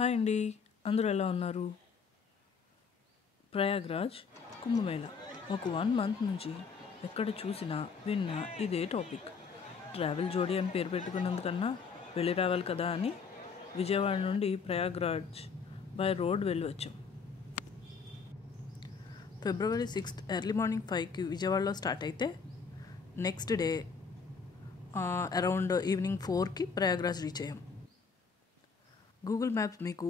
Hi అండి, అందరూ ఎలా ఉన్నారు? ప్రయాగ్రాజ్ కుంభమేళ ఒక 1 మంత్ నుంచి ఎక్కడ చూసినా విన్నా ఇదే టాపిక్. ట్రావెల్ జోడీ అని పేరు పెట్టుకున్నందుకన్నా వెళ్ళి రావాలి కదా అని విజయవాడ నుండి ప్రయాగ్రాజ్ బై రోడ్ వెళ్ళి వచ్చాం. February 6th ఎర్లీ మార్నింగ్ 5కి విజయవాడలో స్టార్ట్ అయితే నెక్స్ట్ డే అరౌండ్ ఈవినింగ్ 4కి ప్రయాగ్రాజ్ రీచ్ అయ్యాం. గూగుల్ మ్యాప్స్ మీకు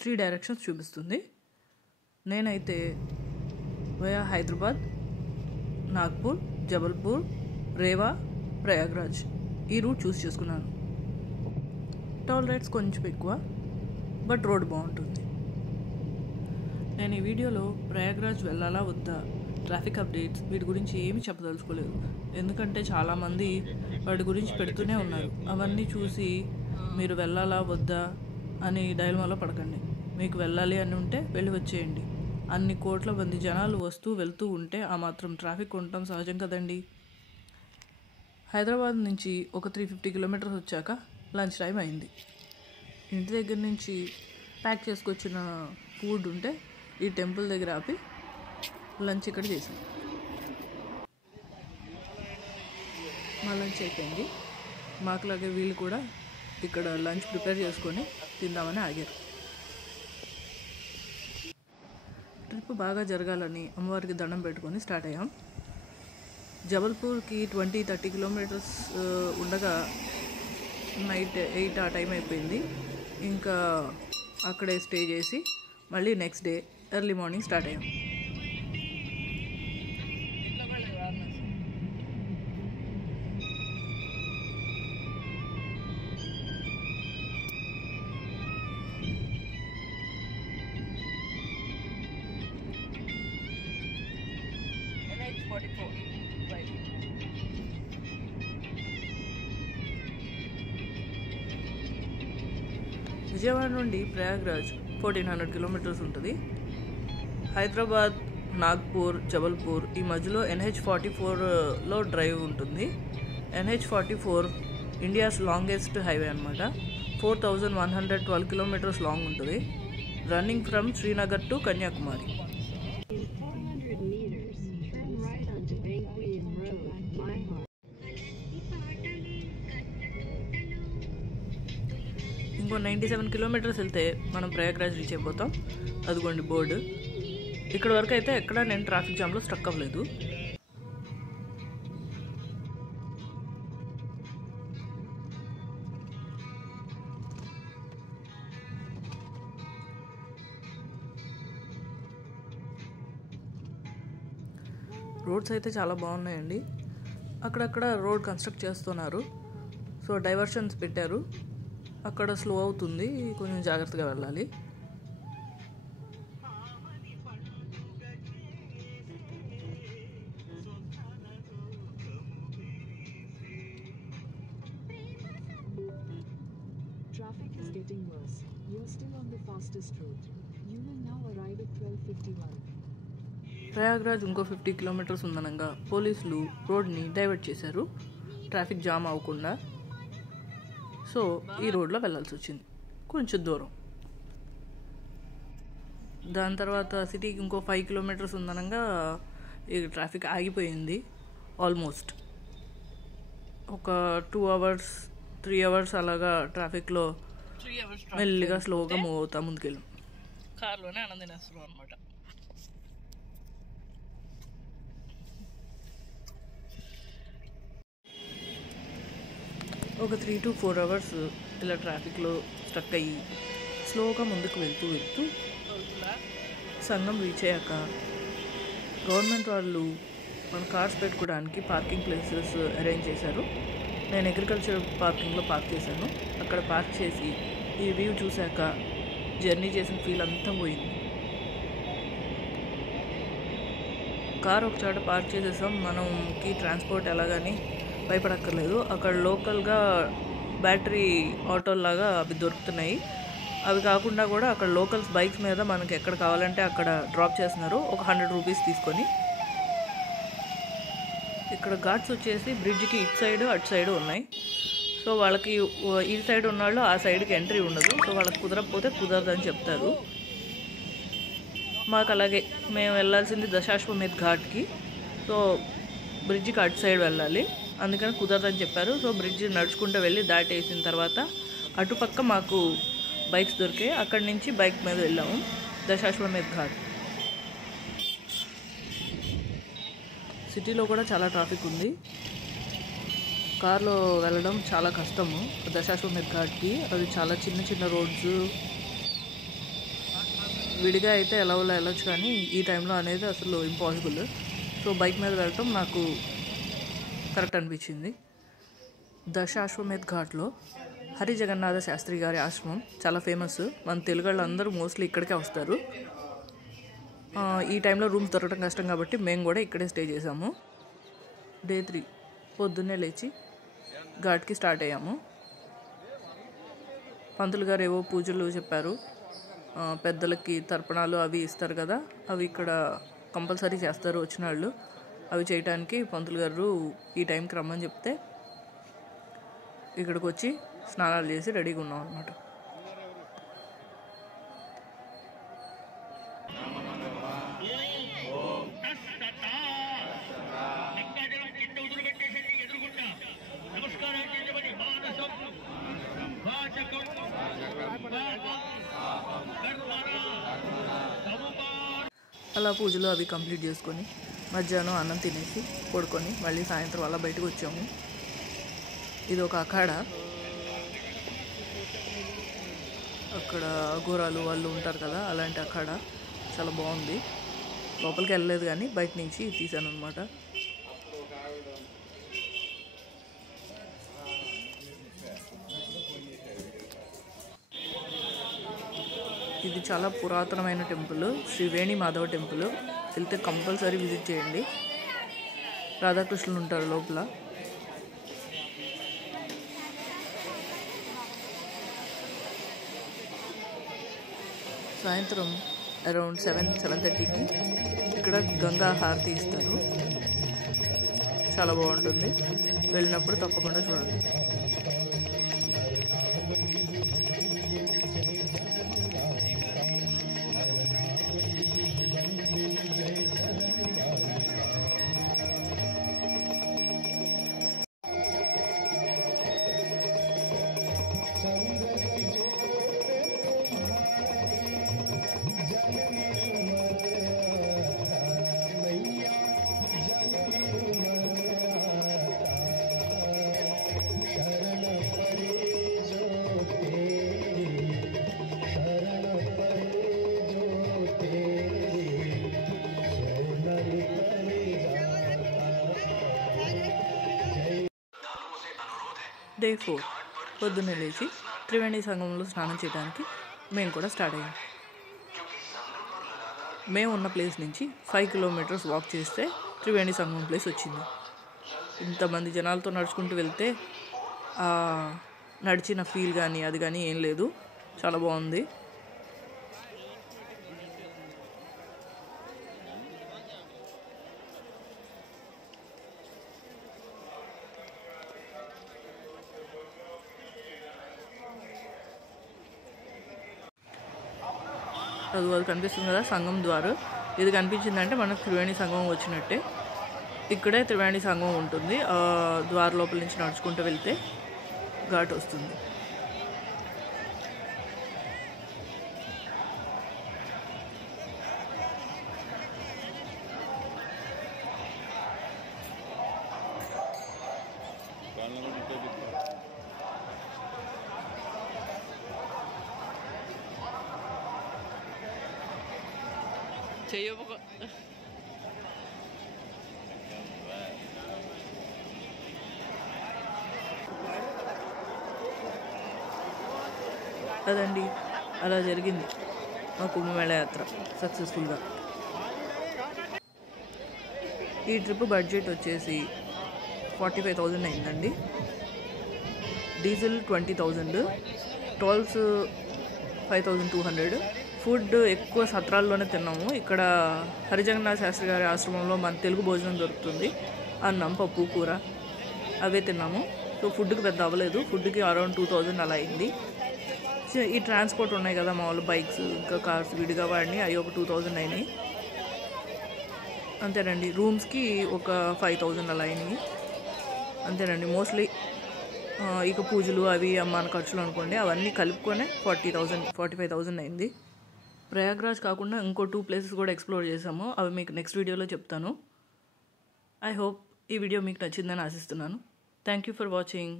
3 డైరెక్షన్స్ చూపిస్తుంది. నేనైతే వయా హైదరాబాద్, నాగ్పూర్, జబల్పూర్, రేవా, ప్రయాగ్రాజ్ ఈ రూట్ చూస్ చేసుకున్నాను. టోల్ రేట్స్ కొంచెం ఎక్కువ, బట్ రోడ్ బాగుంటుంది. నేను ఈ వీడియోలో ప్రయాగ్రాజ్ వెళ్ళాలా వద్దా, ట్రాఫిక్ అప్డేట్స్ వీటి గురించి ఏమీ చెప్పదలుచుకోలేదు. ఎందుకంటే చాలామంది వాటి గురించి పెడుతూనే ఉన్నారు. అవన్నీ చూసి మీరు వెళ్ళాలా వద్దా అని డైలమాలో పడకండి. మీకు వెళ్ళాలి అని ఉంటే వెళ్ళి వచ్చేయండి. అన్ని కోట్ల మంది జనాలు వస్తూ వెళ్తూ ఉంటే ఆ మాత్రం ట్రాఫిక్ ఉండటం సహజం కదండి. హైదరాబాద్ నుంచి ఒక 350 కిలోమీటర్స్ వచ్చాక లంచ్ టైం అయింది. ఇంటి దగ్గర నుంచి ప్యాక్ చేసుకొచ్చిన ఫుడ్ ఉంటే ఈ టెంపుల్ దగ్గర ఆపి లంచ్ ఇక్కడ చేసాం. మా లంచ్ అయిపోయింది. మాకులాగే వీళ్ళు కూడా ఇక్కడ లంచ్ ప్రిపేర్ చేసుకొని తిందామని ఆగారు. ట్రిప్ బాగా జరగాలని అమ్మవారికి దండం పెట్టుకొని స్టార్ట్ అయ్యాం. జబల్పూర్కి 20-30 కిలోమీటర్స్ ఉండగా నైట్ 8 ఆ టైం అయిపోయింది. ఇంకా అక్కడే స్టే చేసి మళ్ళీ next day early morning start అయ్యాం. విజయవాడ నుండి ప్రయాగ్రాజ్ 1400 కిలోమీటర్స్ ఉంటుంది. హైదరాబాద్, నాగ్పూర్, జబల్పూర్ ఈ మధ్యలో NH44లో డ్రైవ్ ఉంటుంది. NH44 ఇండియాస్ లాంగెస్ట్ హైవే అనమాట. 4112 కిలోమీటర్స్ లాంగ్ ఉంటుంది. Running from Srinagar to Kanyakumari. ఇంకో 97 కిలోమీటర్స్ వెళ్తే మనం ప్రయాగ్రాజ్ రీచ్ అయిపోతాం. అదిగోండి బోర్డు. ఇక్కడ వరకు అయితే ఎక్కడ నేను ట్రాఫిక్ జామ్లో స్ట్రక్ అవ్వలేదు. రోడ్స్ అయితే చాలా బాగున్నాయండి. అక్కడక్కడ రోడ్ కన్స్ట్రక్ట్ చేస్తున్నారు. సో డైవర్షన్స్ పెట్టారు. అక్కడ స్లో అవుతుంది, కొంచెం జాగ్రత్తగా వెళ్ళాలి. Traffic is getting worse. You're still on the fastest route. You will now arrive at 12:51. Prayagraj ఇంకో 50 కిలోమీటర్స్ ఉందనగా పోలీసులు రోడ్ని డైవర్ట్ చేశారు, ట్రాఫిక్ జామ్ అవ్వకుండా. సో ఈ రోడ్లో వెళ్ళాల్సి వచ్చింది కొంచెం దూరం. దాని తర్వాత సిటీకి ఇంకో 5 కిలోమీటర్స్ ఉందనగా ఈ ట్రాఫిక్ ఆగిపోయింది. ఆల్మోస్ట్ ఒక 2 అవర్స్ 3 అవర్స్ అలాగా ట్రాఫిక్లో మెల్లిగా స్లోగా మూవ్ అవుతా ముందుకెళ్ళాం. కార్లోనే ఆనందినేస్తున్నాం అనమాట. ఒక 3 to 4 అవర్స్ ఇలా ట్రాఫిక్లో స్టక్ అయ్యి స్లోగా ముందుకు వెళ్తూ సంగం రీచ్ అయ్యాక గవర్నమెంట్ వాళ్ళు మన కార్స్ పెట్టుకోవడానికి పార్కింగ్ ప్లేసెస్ అరేంజ్ చేశారు. నేను అగ్రికల్చర్ పార్కింగ్లో పార్క్ చేశాను. అక్కడ పార్క్ చేసి ఈ వ్యూ చూశాక జర్నీ చేసిన ఫీల్ అంతా పోయింది. కార్ ఒక చోట పార్క్ చేసేసాం. మనకి ట్రాన్స్పోర్ట్ ఎలాగని భయపడక్కర్లేదు. అక్కడ లోకల్గా బ్యాటరీ ఆటోలాగా అవి దొరుకుతున్నాయి. అవి కాకుండా కూడా అక్కడ లోకల్స్ బైక్స్ మీద మనకి ఎక్కడ కావాలంటే అక్కడ డ్రాప్ చేస్తున్నారు, ఒక 100 రూపీస్ తీసుకొని. ఇక్కడ ఘాట్స్ వచ్చేసి బ్రిడ్జ్కి ఇటు సైడ్ అటు సైడ్ ఉన్నాయి. సో వాళ్ళకి ఈ సైడ్ ఉన్నవాళ్ళు ఆ సైడ్కి ఎంట్రీ ఉండదు. సో వాళ్ళకి కుదరకపోతే కుదరదని చెప్తారు. మాకు అలాగే మేము వెళ్ళాల్సింది దశాశ్వమేధ్ ఘాట్కి. సో బ్రిడ్జికి అటు సైడ్ వెళ్ళాలి, అందుకని కుదరదని చెప్పారు. సో బ్రిడ్జి నడుచుకుంటూ వెళ్ళి దాటేసిన తర్వాత అటుపక్క మాకు బైక్స్ దొరికాయి. అక్కడి నుంచి బైక్ మీద వెళ్ళాము దశాశ్వమేధ్ ఘాట్. సిటీలో కూడా చాలా ట్రాఫిక్ ఉంది. కార్లో వెళ్ళడం చాలా కష్టము దశాశ్వమేధ్ ఘాట్కి. అది చాలా చిన్న చిన్న రోడ్స్, విడిగా అయితే ఎలా వెళ్ళొచ్చు కానీ ఈ టైంలో అనేది అసలు ఇంపాసిబుల్. సో బైక్ మీద వెళ్ళటం నాకు కరెక్ట్ అనిపించింది. దశాశ్వమేధ్ ఘాట్లో హరి జగన్నాథ శాస్త్రి గారి ఆశ్రమం చాలా ఫేమస్. మన తెలుగు వాళ్ళందరూ మోస్ట్లీ ఇక్కడికే వస్తారు. ఈ టైంలో రూమ్స్ దొరకడం కష్టం కాబట్టి మేము కూడా ఇక్కడే స్టే చేసాము. డే 3 పొద్దున్నే లేచి ఘాట్కి స్టార్ట్ అయ్యాము. పంతులు గారు ఏవో పూజలు చెప్పారు. పెద్దలకి తర్పణాలు అవి ఇస్తారు కదా, అవి ఇక్కడ కంపల్సరీ చేస్తారు వచ్చిన వాళ్ళు. అవి చేయడానికి పంతులు గారు ఈ టైంకి రమ్మని చెప్తే ఇక్కడికి వచ్చి స్నానాలు చేసి రెడీగా ఉన్నాం అన్నమాట. అలా పూజలు అవి కంప్లీట్ చేసుకొని మధ్యాహ్నం అన్నం తినేసి పడుకొని మళ్ళీ సాయంత్రం అలా బయటకు వచ్చాము. ఇది ఒక అఖాడ. అక్కడ అఘోరాలు వాళ్ళు ఉంటారు కదా, అలాంటి అఖాడ. చాలా బాగుంది. లోపలికి వెళ్ళలేదు కానీ బయట నుంచి తీసాను అనమాట. ఇది చాలా పురాతనమైన టెంపుల్, శ్రీ వేణి మాధవ టెంపుల్. వెళ్తే కంపల్సరీ విజిట్ చేయండి. రాధాకృష్ణులు ఉంటారు లోపల. సాయంత్రం అరౌండ్ 7-7:30కి ఇక్కడ గంగా హారతి ఇస్తారు. చాలా బాగుంటుంది. వెళ్ళినప్పుడు తప్పకుండా చూడండి. డే 4 పొద్దున్నే లేచి త్రివేణి సంగమంలో స్నానం చేయడానికి మేము కూడా స్టార్ట్ అయ్యాం. మేము ఉన్న ప్లేస్ నుంచి 5 కిలోమీటర్స్ వాక్ చేస్తే త్రివేణి సంగమం ప్లేస్ వచ్చింది. ఇంతమంది జనాలతో నడుచుకుంటూ వెళ్తే నడిచిన ఫీల్ కానీ అది కానీ ఏం లేదు. చాలా బాగుంది. అది కనిపిస్తుంది కదా సంగం ద్వారం. ఇది కనిపించిందంటే మనకు త్రివేణి సంగమం వచ్చినట్టే. ఇక్కడే త్రివేణి సంగమం ఉంటుంది. ద్వార లోపల నుంచి నడుచుకుంటూ వెళ్తే ఘాట్ వస్తుంది. అదండి, అలా జరిగింది మా కుంభమేళ యాత్ర సక్సెస్ఫుల్గా. ఈ ట్రిప్ బడ్జెట్ వచ్చేసి 45,000 అయిందండి. Diesel 20,000, tolls 5,200. ఫుడ్ ఎక్కువ సత్రాల్లోనే తిన్నాము. ఇక్కడ హరిజగన్నాథ శాస్త్రి గారి ఆశ్రమంలో మన తెలుగు భోజనం దొరుకుతుంది. అన్నం, పప్పు, కూర అవే తిన్నాము. సో ఫుడ్కి పెద్ద అవ్వలేదు, ఫుడ్కి అరౌండ్ 2000 అలా అయింది. సో ఈ ట్రాన్స్పోర్ట్ ఉన్నాయి కదా మామూలు బైక్స్ ఇంకా కార్స్ విడిగా వాడిని, అవి ఒక 2000 అయినాయి అంతేనండి. రూమ్స్కి ఒక 5000 అలా అయినాయి అంతేనండి. మోస్ట్లీ ఇక పూజలు అవి మన ఖర్చులు అనుకోండి, అవన్నీ కలుపుకొనే 45,000 అయింది. ప్రయాగ్రాజ్ కాకుండా ఇంకో 2 ప్లేసెస్ కూడా ఎక్స్ప్లోర్ చేసాము, అవి మీకు నెక్స్ట్ వీడియోలో చెప్తాను. ఐ హోప్ ఈ వీడియో మీకు నచ్చిందని ఆశిస్తున్నాను. Thank you for watching.